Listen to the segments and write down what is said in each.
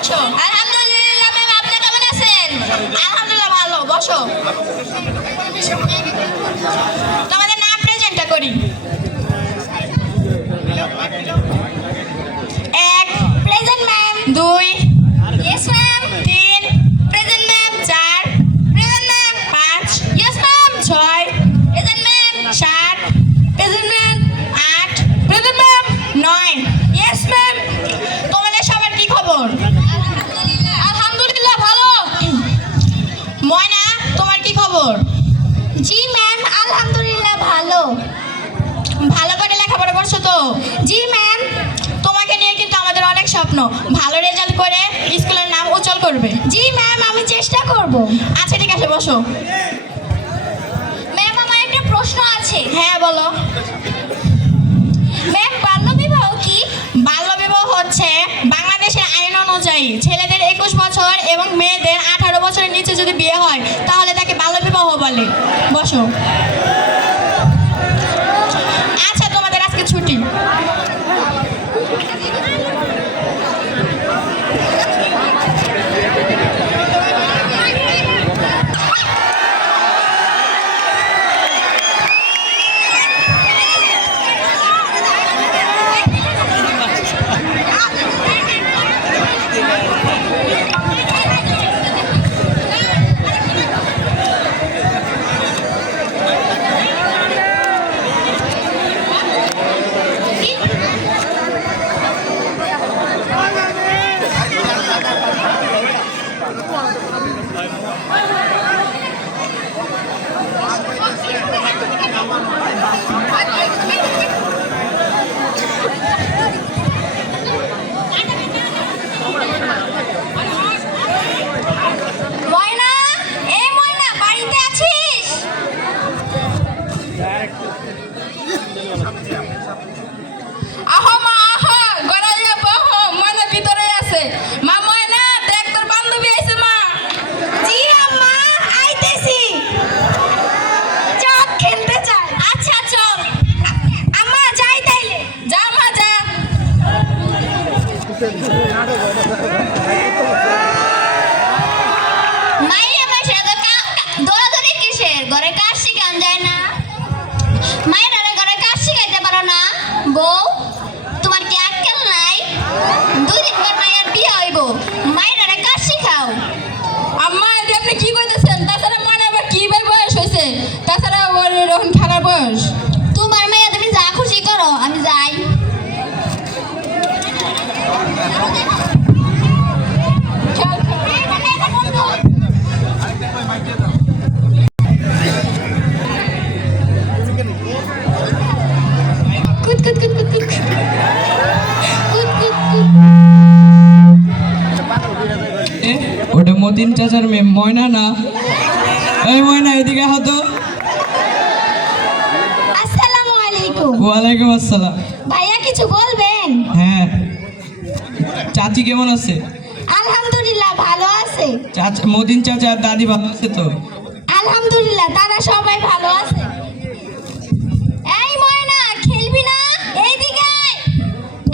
বসো। আলহামদুলিল্লাহ ম্যাম আপনি কেমন আছেন? আলহামদুলিল্লাহ ভালো বসো। ভালো রেজাল্ট করে স্কুলের নাম উজ্জ্বল করবে। জি ম্যাম আমি চেষ্টা করব। আচ্ছা ঠিক আছে বসো। ম্যাম আমার একটা প্রশ্ন আছে। হ্যাঁ বলো। ম্যাম বাল্যবিবাহ কি? বাল্যবিবাহ হচ্ছে বাংলাদেশের আইন অনুযায়ী ছেলেদের একুশ বছর এবং মেয়েদের আঠারো বছরের নিচে যদি বিয়ে হয় তাহলে তাকে বাল্যবিবাহ বলে। বসো। মতিন চাচার মেয়ে ময়না না? এই ময়না এদিকে হতো আসসালামু আলাইকুম। ওয়ালাইকুম আসসালাম। ভাইয়া কিছু বলবেন? হ্যাঁ। চাচি কেমন আছে? আলহামদুলিল্লাহ ভালো আছে। চাচা মদিন চাচা আর দাদি ভালো আছে তো আলহামদুলিল্লাহ তারা সবাই ভালো আছে এই ময়না খেলবি না এইদিকে আয়।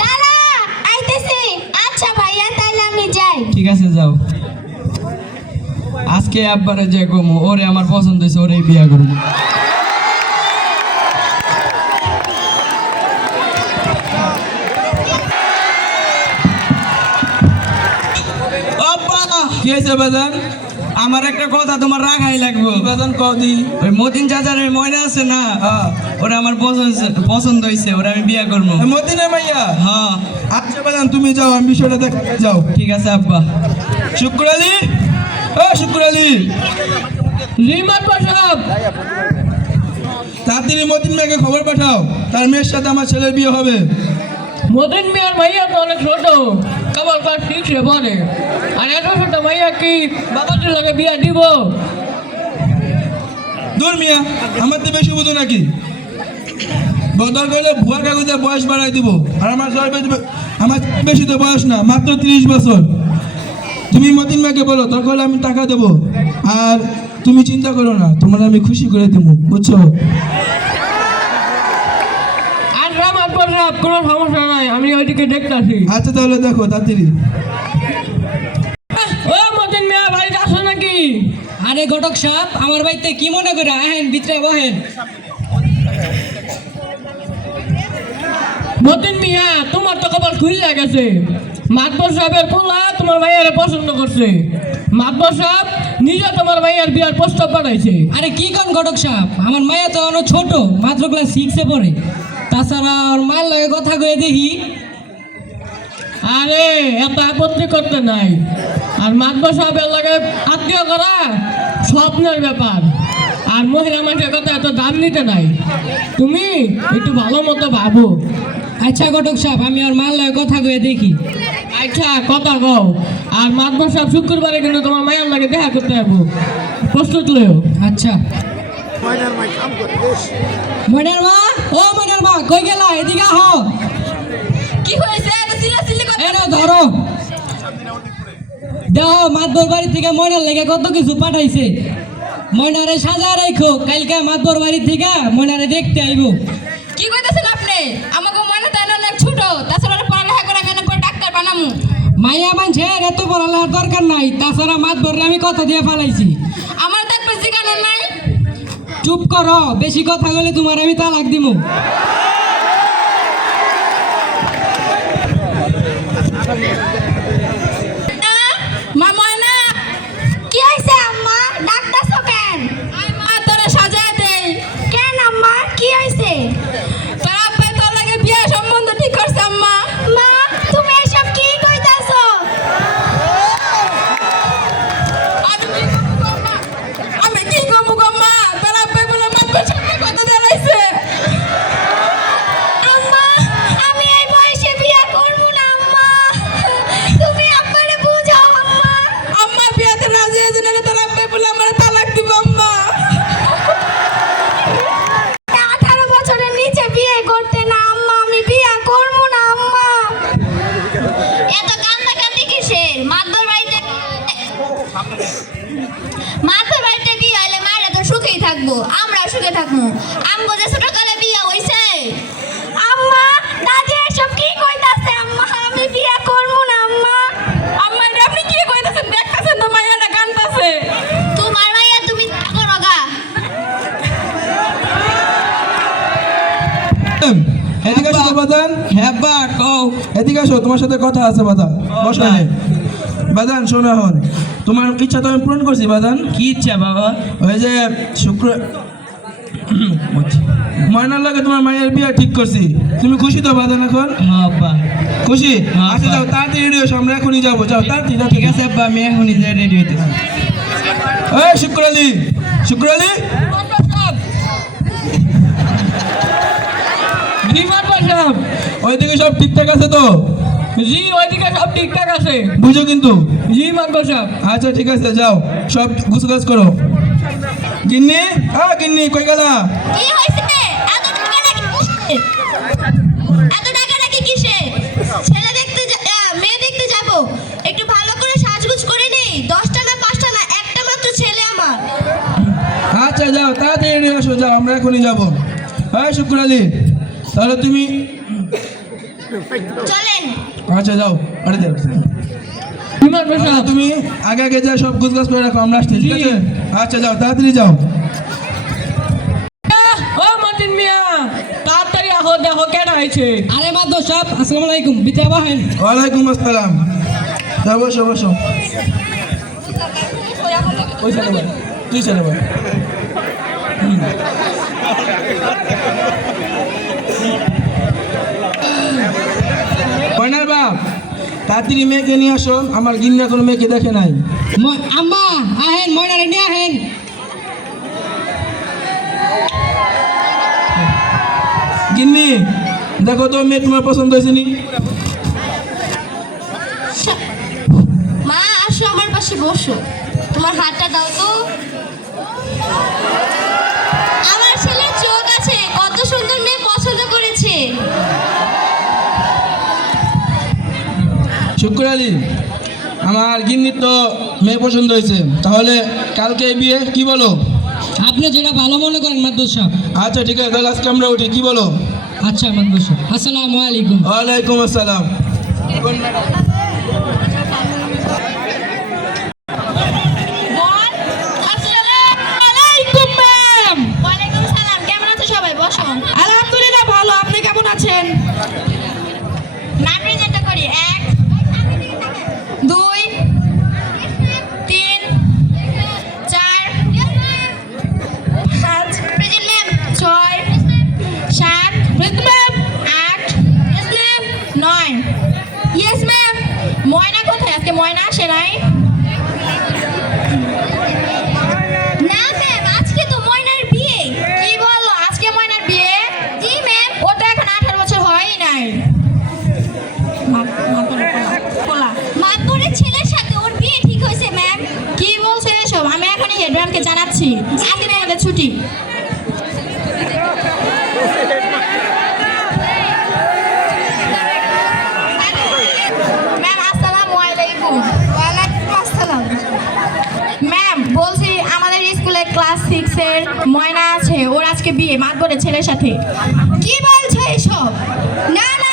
দাঁড়া আইতেছি আচ্ছা ভাইয়া তাইলে আমি যাই ঠিক আছে যাও আজকে একবারে যে কমু ওরে আমার পছন্দ হয়েছে ওরে বিয়া করব। আব্বা! কি হয়েছে বাজান? আমার একটা কথা তোমার রাখাই লাগবে। বাজান কদি ওই মতিন চাচারের ময়না আছে না? ওরা আমার পছন্দ পছন্দ হয়েছে ওরা আমি বিয়া করব। মদিনা ভাইয়া হ্যাঁ। আচ্ছা বাজান তুমি যাও আমি বিষয়টা দেখ যাও। ঠিক আছে আব্বা। শুক্র আলী শুক্র আলী। রিমার সাহেব তাড়াতাড়ি মতিন মেয়েকে খবর পাঠাও। তার মেয়ের সাথে আমার ছেলের বিয়ে হবে। মদিন মিয়ার মাইয়া তো অনেক ছোট। কেবল কাজ শিখছে পরে আর এত ছোট মাইয়া কি বাবাদের লাগে বিয়া দিব? দূর মিয়া আমার তো বেশি বুঝো নাকি বদল করলে ভুয়া কাগজে বয়স বাড়াই দিব। আর আমার আমার বেশি তো বয়স না মাত্র তিরিশ বছর। তুমি মতিন মাকে বলো তখন আমি টাকা দেবো। আর তুমি চিন্তা করো না তোমার আমি খুশি করে দেবো বুঝছ? আর কোনো সমস্যা নাই আমি ওইদিকে আচ্ছা তাহলে দেখো তাড়াতাড়ি। ও মতিন মিয়া ভাই নাকি? আরে ঘটক আমার বাড়িতে কি মনে করে? আহেন বহেন। মতিন মিয়া তোমার তো কপাল খুলে গেছে। মাতবর সাহেবের পোলা তোমার ভাইয়ারে পছন্দ করছে। মাতবর সাহেব নিজে তোমার ভাইয়ার বিয়ার প্রস্তাব পাঠাইছে। আরে কি কোন ঘটক সাপ আমার মায়া তো অনেক ছোট মাত্র ক্লাস সিক্সে পড়ে। তাছাড়া ওর মায়ের লগে কথা কয়ে দেখি। আরে এত আপত্তি করতে নাই। আর মাতবর সাহেবের লাগে আত্মীয় করা স্বপ্নের ব্যাপার। আর মহিলা মানুষের কথা এত দাম নিতে নাই। তুমি একটু ভালো মতো ভাবো। আচ্ছা ঘটক সাপ আমি ওর মায়ের লগে কথা কয়ে দেখি। আচ্ছা কথা কও। আর মাতবর সাহেব শুক্রবারে কিন্তু তোমার মায়ের লাগে দেখা করতে যাব প্রস্তুত লও আচ্ছা। মনের মা ও মনের মা কই গেলা? এদিকে আহ। কি হয়েছে? এনো ধরো। দেহ মাতবর বাড়ি থেকে ময়নার লেগে কত কিছু পাঠাইছে। ময়নারে সাজা রাখো কালকে মাতবর বাড়ি থেকে ময়নারে দেখতে আইবো। কি কইতেছেন আপনি? মাইয়া মানছের এত পড়ালেখার দরকার নাই। তাছাড়া মাতবরে আমি কথা দিয়ে ফালাইছি। আমার দেখবে কারণ নাই। চুপ করো বেশি কথা বলে তোমার আমি তালাক দিমু। তোমার সাথে কথা আছে বাদান। বসো এখানে। বাদান শোনো এখন। তোমার ইচ্ছা তো আমি পূরণ করছি বাদান। কি ইচ্ছা বাবা? ওই যে শুক্র ময়নার লাগে তোমার মায়ের বিয়ে ঠিক করছি। তুমি খুশি তো বাদান এখন? খুশি? আচ্ছা যাও তাড়াতাড়ি রেডি হয়েছো আমরা এখনই যাব। যাও তাড়াতাড়ি ঠিক আছে আব্বা আমি এখনই রেডি হইতেছি এই শুক্র আলী শুক্র আলী ওইদিকে সব ঠিকঠাক আছে তো? জি ওইদিকে সব ঠিকঠাক আছে। বুঝো কিন্তু। জি মাতবর সাহেব। আচ্ছা ঠিক আছে যাও। সব গুছগাছ করো। গিন্নি? আ গিন্নি কই গেলা? কি হয়েছে এত টাকা নাকি এত টাকা নাকি কিসে? ছেলে দেখতে যা- মেয়ে দেখতে যাব। একটু ভালো করে সাজগুজ করে নেই। দশটা না পাঁচটা না একটা মাত্র ছেলে আমার। আচ্ছা যাও তাড়াতাড়ি রেডি আসো যাও আমরা এখনই যাব। হ্যাঁ শুক্র আলী তাহলে তুমি চলেন। আচ্ছা যাও আচ্ছা, তুমি আগে আগে যা সব গুছগাছ করে রাখো আমরা আসছি ঠিক আছে? আচ্ছা যাও তাড়াতাড়ি যাও। ও মতিন মিয়া তাড়াতাড়ি আহো দেখো কেন হয়েছে। আরে মাদ্দর সাহেব আসসালামু আলাইকুম ভিতরে বহেন ওয়ালাইকুম আসসালাম। যাও বসো বসো। ওই ভাই তুই ছেলে ভাই কয়নার বাপ? তাড়াতাড়ি মেয়েকে নিয়ে আসো। আমার গিন্নি এখন মেয়েকে দেখে নাই। ম- আম্মা আহেন ময়নারে নিয়ে আহেন। গিন্নি দেখো তো মেয়ে তোমার পছন্দ হয়েছে নি? মা আসো আমার পাশে বসো। তোমার হাতটা দাও তো। শুক্র আলী আমার গিন্নির তো মেয়ে পছন্দ হয়েছে। তাহলে কালকে বিয়ে কি বলো? আপনি যেটা ভালো মনে করেন মাদ্দুর সাহেব। আচ্ছা ঠিক আছে তাহলে আজকে আমরা উঠি কি বলো? আচ্ছা মাদ্দুর সাহেব। আসসালামু আলাইকুম। ওয়ালাইকুম আসসালাম। হেডম্যামকে জানাচ্ছি আজকে আমাদের ছুটি। ম্যাম আসসালামু আসসালাম। ম্যাম বলছি আমাদের স্কুলে ক্লাস সিক্সের ময়না আছে ওর আজকে বিয়ে মাত মাতবরের ছেলের সাথে। কি বলছো এসব? না না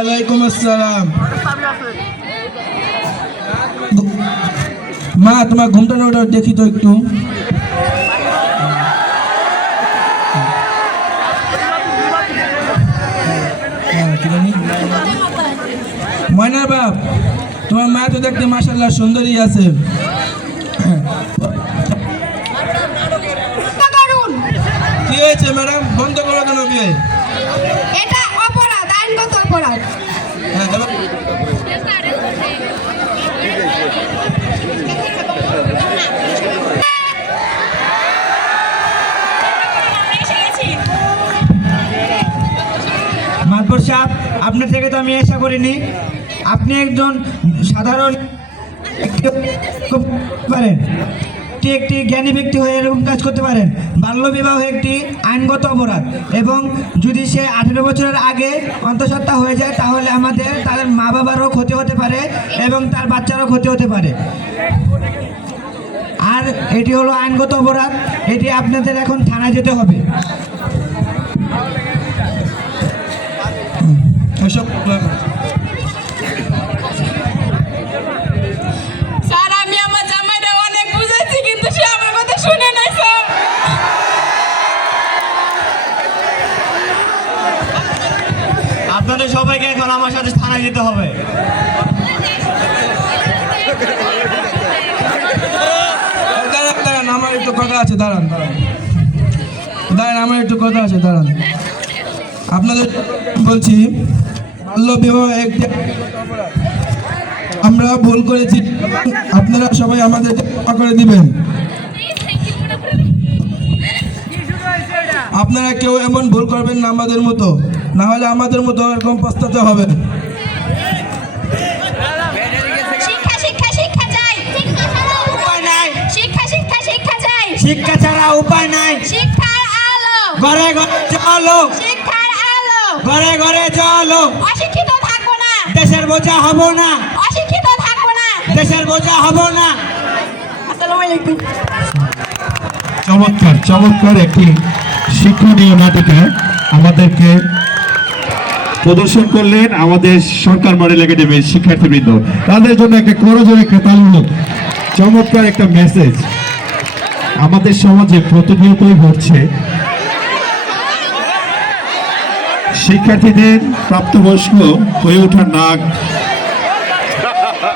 ওয়ালাইকুম আসসালাম। মা তোমার ঘুমটা ওটা দেখি তো একটু। হ্যাঁ? ময়নার বাপ তোমার মা তো দেখতে মাসাল্লাহ সুন্দরী আছে। হ্যাঁ। কি হয়েছে ম্যাডাম? বন্ধ করো কেন বিয়ে আপনার থেকে তো আমি আশা করিনি। আপনি একজন সাধারণ পারেন। একটি জ্ঞানী ব্যক্তি হয়ে এরকম কাজ করতে পারেন। বাল্যবিবাহ একটি আইনগত অপরাধ এবং যদি সে আঠেরো বছরের আগে অন্তঃসত্ত্বা হয়ে যায়, তাহলে আমাদের তাদের মা বাবারও ক্ষতি হতে পারে এবং তার বাচ্চারও ক্ষতি হতে পারে। আর এটি হলো আইনগত অপরাধ। এটি আপনাদের এখন থানায় যেতে হবে। স্যার। আপনাদের সবাইকে এখন আমার সাথে থানায় যেতে হবে। দাঁড়ান দাঁড়ান আমার একটু কথা আছে দাঁড়ান দাঁড়ান। দাঁড়ান আমার একটু কথা আছে দাঁড়ান। আপনাদের বলছি একটি আমরা ভুল করেছি। আপনারা সবাই আমাদের করে দিবেন। আপনারা কেউ এমন ভুল করবেন না আমাদের মতো। না হলে আমাদের মতো এরকম পস্তাতে হবে। শিক্ষা ছাড়া উপায় নাই। শিক্ষার আলো। ঘরে ঘরে চলো ঘরে ঘরে চলো। অশিক্ষিত থাকব না। দেশের বোঝা হব না। অশিক্ষিত থাকব না। দেশের বোঝা হব না। আসসালামু আলাইকুম। চমৎকার চমৎকার একটি শিক্ষণীয় নাটিকা আমাদেরকে প্রদর্শন করলেন আমাদের সরকার মডেল একাডেমির শিক্ষার্থীবৃন্দ। তাদের জন্য একটা করজোরে হলো চমৎকার একটা মেসেজ আমাদের সমাজে প্রতিনিয়তই ঘটছে। শিক্ষার্থীদের প্রাপ্তবয়স্ক হয়ে ওঠার নাক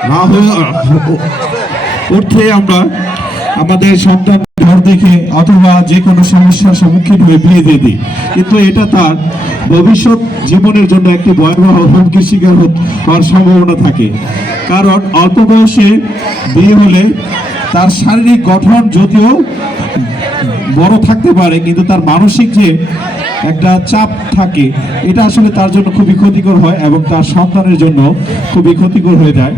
না হয়ে আমরা আমাদের সন্তান ঘর দেখে অথবা যে কোনো সমস্যার সম্মুখীন হয়ে বিয়ে দিয়ে দিই। কিন্তু এটা তার ভবিষ্যৎ জীবনের জন্য একটি ভয়াবহ হুমকির শিকার হওয়ার সম্ভাবনা থাকে। কারণ অল্প বয়সে বিয়ে হলে তার শারীরিক গঠন যদিও বড় থাকতে পারে, কিন্তু তার মানসিক যে একটা চাপ থাকে। এটা আসলে তার জন্য খুবই ক্ষতিকর হয় এবং তার সন্তানের জন্য খুবই ক্ষতিকর হয়ে যায়।